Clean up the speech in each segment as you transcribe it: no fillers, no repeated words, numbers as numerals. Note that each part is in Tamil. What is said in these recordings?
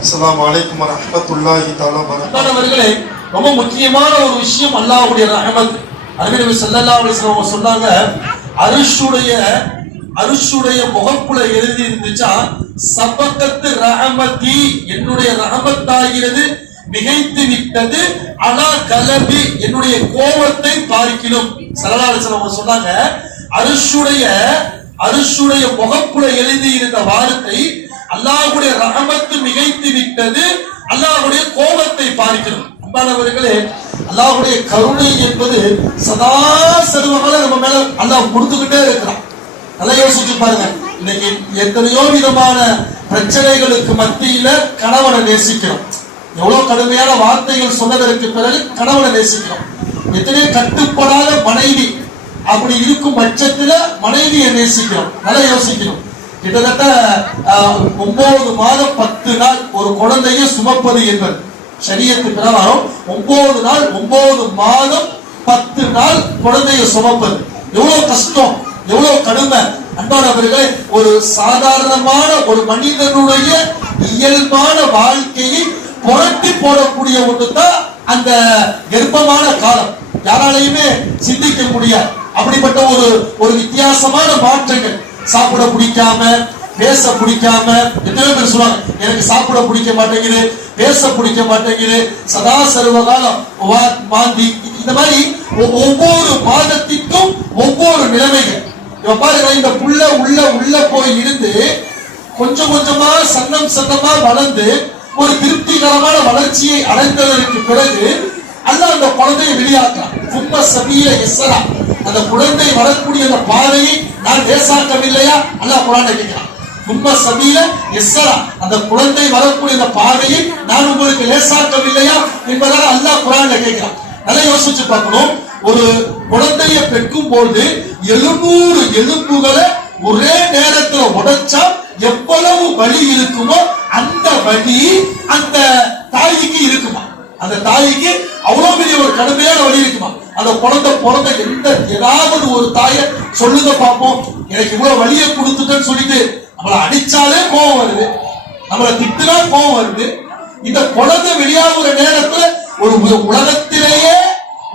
அஸ்ஸலாமு அலைக்கும் வரஹ்மத்துல்லாஹி தஆலா அவர்களே, ரொம்ப முக்கியமான ஒரு விஷயம் அல்லாஹ்வுடைய ரஹமத். நபி ஸல்லல்லாஹு அலைஹி வஸல்லம் சொன்னாங்க, அருஷுடைய முகப்புல எழுதி இருந்துச்சா, சபகத்து ரஹமதி, என்னுடைய ரஹமத்தாகிறது மிகைத்து விட்டது, அலா கலபி, என்னுடைய கோபத்தை பார்க்கிலும். ஸல்லல்லாஹு அலைஹி வஸல்லம் சொன்னாங்க, அருஷுடைய முகப்புல எழுதி இருந்த வார்த்தை அல்லாஹ்வுடைய ரஹமத்து மிகைத்து விட்டது, அல்லாஹ்வுடைய கோபத்தை பார்க்கிறோம். அன்பானவர்களே, அல்லாஹ்வுடைய கருணை என்பது சதா சர்வகாலம் நம்ம மேல அல்லாஹ் கொடுத்துக்கிட்டே இருக்கிறான். நல்லா யோசிச்சு பாருங்க. இன்னைக்கு எத்தனையோ விதமான பிரச்சனைகளுக்கு மத்தியில கணவனை நேசிக்கிறோம். எவ்வளவு கடுமையான வார்த்தைகள் சொன்னதற்கு பிறகு கணவனை நேசிக்கிறோம். எத்தனையோ கட்டுப்படாத மனைவி, அப்படி இருக்கும் பட்சத்துல மனைவியை நேசிக்கிறோம். நல்லா யோசிக்கிறோம். கிட்டத்தட்ட 9 மாதம் 10 நாள் ஒரு குழந்தையை சுமப்பது என்பது ஷரியத்து பிரகாரம் 9 நாள் 9 மாதம் 10 நாள் குழந்தையை சுமப்பது எவ்வளவு கஷ்டம், எவ்வளவு கடுமை. அன்பானவர்களே, ஒரு சாதாரணமான ஒரு மனிதனுடைய இயல்பான வாழ்க்கையை புரட்டி போடக்கூடிய ஒன்றுதான் அந்த கர்ப்பமான காலம். யாராலையுமே சிந்திக்க முடியாது. அப்படிப்பட்ட ஒரு வித்தியாசமான மாற்றங்கள். சாப்பிட பிடிக்காம, பேச பிடிக்காம, எத்தனை பேர் சொல்லுவாங்க, எனக்கு சாப்பிட பிடிக்க மாட்டேங்குது, பேச பிடிக்க மாட்டேங்குது, சதா சர்வகாலம் மாந்தி. இந்த மாதிரி ஒவ்வொரு மாதத்திற்கும் ஒவ்வொரு நிலைமைகள். இப்ப பாருங்க, இந்த புள்ள உள்ள போய் இருந்து கொஞ்சம் கொஞ்சமா சன்னமா வளர்ந்து ஒரு திருப்திகரமான வளர்ச்சியை அடைந்ததற்கு பிறகு அல்லாஹ் அந்த குழந்தையை வெளியாக்குறான். சும்மா சபீல இஸ்ரா, அந்த குழந்தை வரக்கூடிய அந்த பாதையை நான் லேசாக்கவில்லையா? அல்லாஹ் குர்ஆன்ல கேட்கிறான். சும்மா சபீல இஸ்ரா, அந்த குழந்தை வரக்கூடிய அந்த பாதையை நான் உங்களுக்கு லேசாக்கவில்லையா என்பதாக அல்லாஹ் குர்ஆன்ல கேட்கிறான். நல்லா யோசிச்சு பார்க்கணும். ஒரு குழந்தையை பெற்கும் போது 700 எலும்புகளை ஒரே நேரத்துல உடைச்சா எவ்வளவு வலி இருக்குமோ அந்த வலி அந்த தாய்க்கு இருக்குமா? அந்த தாய்க்கு அவ்வளவு பெரிய ஒரு கடுமையான வழி இருக்குமா? அந்த குழந்தை பிறந்த ஏதாவது ஒரு தாயை சொல்லுங்க பார்ப்போம், எனக்கு இவ்வளவு வழியை கொடுத்துட்டேன்னு சொல்லிட்டு நம்மளை அடிச்சாலே கோபம் வருது, நம்மளை திட்டுனா கோபம் வருது. இந்த குழந்தை வெளியாகிற நேரத்துல ஒரு உலகத்திலேயே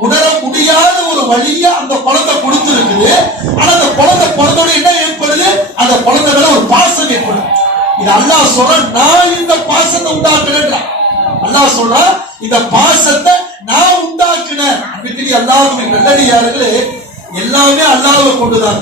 உணர முடியாத ஒரு வழியா அந்த குழந்தை கொடுத்திருக்குது. ஆனா அந்த குழந்தை பிறந்தோட என்ன ஏற்படுது? அந்த குழந்தை மேல ஒரு பாசம் ஏற்படுது. இது அல்லாஹ் சொல்ற, நான் இந்த பாசத்தை உண்டாக்குறேன். அல்லாஹ் சொல்றா, இந்த பாசத்தை நான் உண்டாக்குனேன். அல்லாஹ்வின் நல்லடியார்களே, எல்லாமே அல்லாஹ்வை கொண்டுதான்.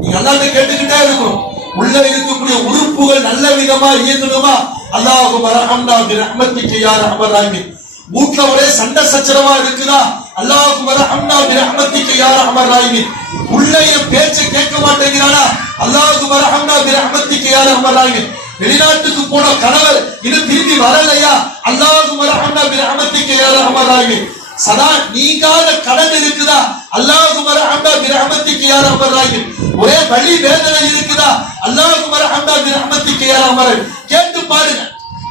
நீங்க அல்லாஹ்வை கேட்டுக்கிட்டே இருக்கணும். உள்ள இருக்கக்கூடிய உறுப்புகள் நல்ல விதமா இயங்கணுமா? அல்லாஹு மர்ஹம்னா பிரஹ்மத்திக யா ரஹ்மர் ரஹீம். வீட்ல ஒரே சண்டை சச்சரவா இருக்குதா? அல்லாஹு மர்ஹம்னா பிரஹ்மத்திக யா ரஹ்மர் ரஹீம். உள்ள என் பேச்சை கேட்க மாட்டேங்கிறானா? அல்லாஹு மர்ஹம்னா பிரஹ்மத்திக யா ரஹ்மர் ரஹீம். வெளிநாட்டுக்கு போன கணவர் இது திரும்பி வரலையா? அல்லாஹு மர்ஹம்னா பிரஹ்மத்திக யா ரஹ்மர் ரஹீம். சதா நீங்காத கடன் இருக்குதா? அல்லாஹு மர்ஹம்னா பிரஹ்மத்திக யா ரஹ்மர் ரஹீம். ஒரே வலி வேதனை இருக்குதா? அல்லாஹு மர்ஹம்னா பிரஹ்மத்திக யா ரஹ்மர் ரஹீம். கேட்டு பாருங்க.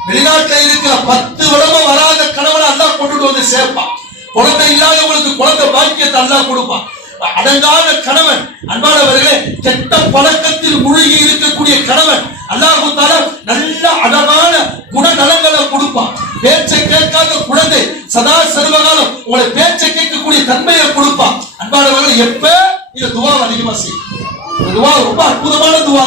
வெளிநாட்டுல இருக்கிற 10 வருடமா வராத கணவனை அல்லாஹ் கொண்டுட்டு வந்து சேர்ப்பான். குழந்தை இல்லாதவங்களுக்கு குழந்தை பாக்கியத்தை அல்லாஹ் கொடுப்பான். அடங்காத கணவன், அன்பானவர்களே, கெட்ட பழக்கத்தில் மூழ்கி இருக்கக்கூடிய கணவன் அல்லாஹ் தஆலா நல்ல அழகான குணநலங்களை கொடுப்பான். பேச்சை கேட்காத குழந்தை சதா சர்வகாலம் உங்களை பேச்சை கேட்கக்கூடிய தன்மையை கொடுப்பான். அன்பானவர்களே, எப்ப இந்த துவா அதிகமா செய்யும். இந்த துவா ரொம்ப அற்புதமான துவா.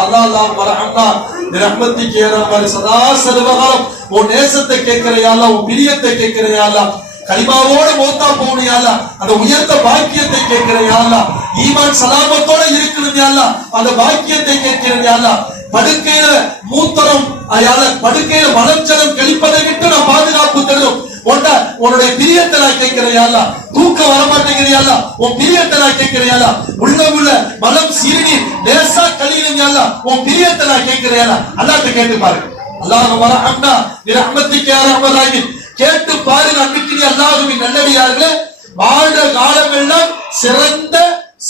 அல்லாஹ் மர்ஹம்னா பிரஹ்மத்திக யா ரஹ்மர். சதா சர்வகாலம் உன் நேசத்தை கேட்கிறையா அல்லாஹ், உன் பிரியத்தை கேட்கிறையா அல்லாஹ், கலிமாவோட மௌத்தா போகணும் அல்லாஹ், அந்த உயர்ந்த பாக்கியத்தை கேட்கிறையா அல்லாஹ், ஈமான் சலாமத்தோட இருக்கிறது அல்லாஹ், அந்த பாக்கியத்தை கேட்கிறது அல்லாஹ், படுக்கையில மூத்தரம் படுக்கையில மலச்சலம் கழிப்பதை விட்டு நான் பாதுகாப்பு தரும். உன்னுடைய பிரியத்தை நான் கேட்கிறையா அல்லாஹ், தூக்கம் வரமாட்டேங்கிறியா அல்லாஹ், உன் பிரியத்தை நான் கேட்கிறையா அல்லாஹ், உள்ள மலம் சிறுநீர் லேசா கழியுங்க அல்லாஹ், உன் பிரியத்தை நான் கேட்கிறையா அல்லாஹ். அல்லாஹ்ட்ட கேட்டு பாருங்க. அல்லாஹ் மர்ஹம்னா பிரஹ்மத்திக யா ரஹ்மர் ரஹீம். கேட்டு பாருங்க. அன்பிற்குரிய அல்லாஹ்வின் நல்லடியார்களே, வாழ்ந்த காலமெல்லாம் சிறந்த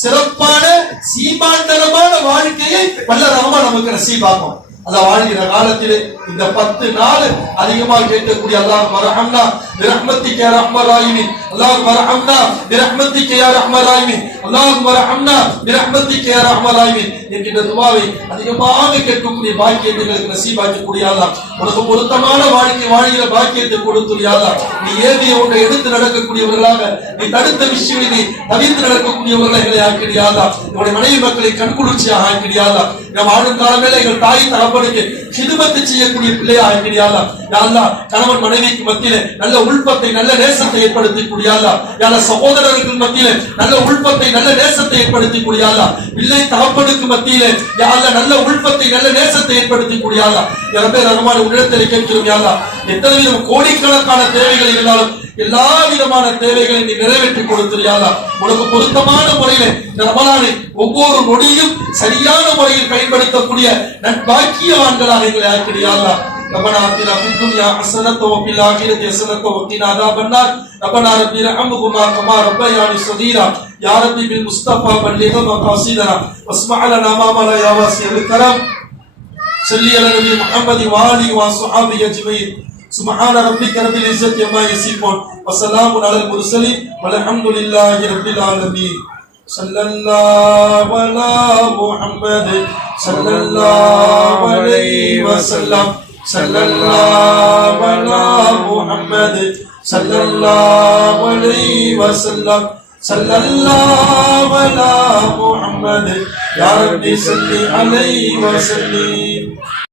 சிறப்பான சீமாண்டலமான வாழ்க்கையை வல்ல ரஹ்மான் நமக்கு நசீபாக்கும். அத வாழ்கிற காலத்திலே இந்த 10 நாள் அதிகமாக கேட்கக்கூடிய அல்லாஹ் மர்ஹம்னா برحمتك يا ارحم الراحمين اللهم ارحمنا برحمتك يا ارحم الراحمين اللهم ارحمنا برحمتك يا ارحم الراحمين என்கிற துஆவை அதிகமாக கேட்கக்கூடிய பாக்கியத்தை எங்களுக்கு நசீபாக்கக்கூடிய அல்லாஹ் உனக்கு பொருத்தமான வாழ்க்கை வாழ்கிற பாக்கியத்தை கொடுத்து யா அல்லாஹ் நீ ஏவிய ஒன்றை எடுத்து நடக்கக்கூடியவர்களாக நீ தடுத்த விஷயங்களை நீ தவிர்த்து நடக்கக்கூடியவர்களாக எங்களை ஆக்கிடியா அல்லாஹ் உன்னுடைய மனைவி மக்களை கண்குளிர்ச்சியாக ஆக்கிடியா அல்லாஹ் நம் வாழும் காலமேல எங்கள் தாய் தகப்பனுக்கு ஹிதுமத் செய்யக்கூடிய பிள்ளையாக ஆக்கிடியா அல்லாஹ் யா அல்லாஹ் கணவன் மனைவிக்கு மத்தியிலே நல்ல உள்பத்தை நல்ல நேசத்தை ஏற்படுத்தக்கூடிய அல்லாஹ் யா அல்லாஹ் சகோதரர்கள் மத்தியிலே நல்ல உள்பத்தை நல்ல நேசத்தை ஏற்படுத்தக்கூடிய அல்லாஹ் பிள்ளை தகப்பனுக்கு மத்தியிலே யா அல்லாஹ் நல்ல உள்பத்தை நல்ல நேசத்தை ஏற்படுத்தக்கூடிய அல்லாஹ் யா ரப்பே ரஹ்மான் உன்னிடத்திலே கேட்கிறோம் யா அல்லாஹ் எத்தனை விதம் கோடிக்கணக்கான தேவைகள் இருந்தாலும் எல்லா விதமான தேவைகளை நீ நிறைவேற்றி கொடுத்திரு யா அல்லாஹ் உனக்கு பொருத்தமான முறையிலே இந்த ரமலானை ஒவ்வொரு நொடியும் சரியான முறையில் பயன்படுத்தக்கூடிய நற்பாக்கியவான்களாக எங்களை ஆக்கிடு யா அல்லாஹ் ربنا آتنا في الدنيا حسنة وفي الآخرة حسنة وقنا عذاب النار ربنا رب ارحمهما كما ربياني صغيرا يا ربي بالمصطفى بلغ مقاصدنا واسمع لنا ما ملا يا واسع الكرم صل على نبي محمد وآله وصحبه أجمعين سبحان ربك رب العزة عما يصفون وسلام على المرسلين والحمد لله رب العالمين صلى الله على محمد صلى الله عليه وسلم صلى الله على محمد صلى الله عليه وسلم صلى الله على محمد يا ربي صل عليه وسلم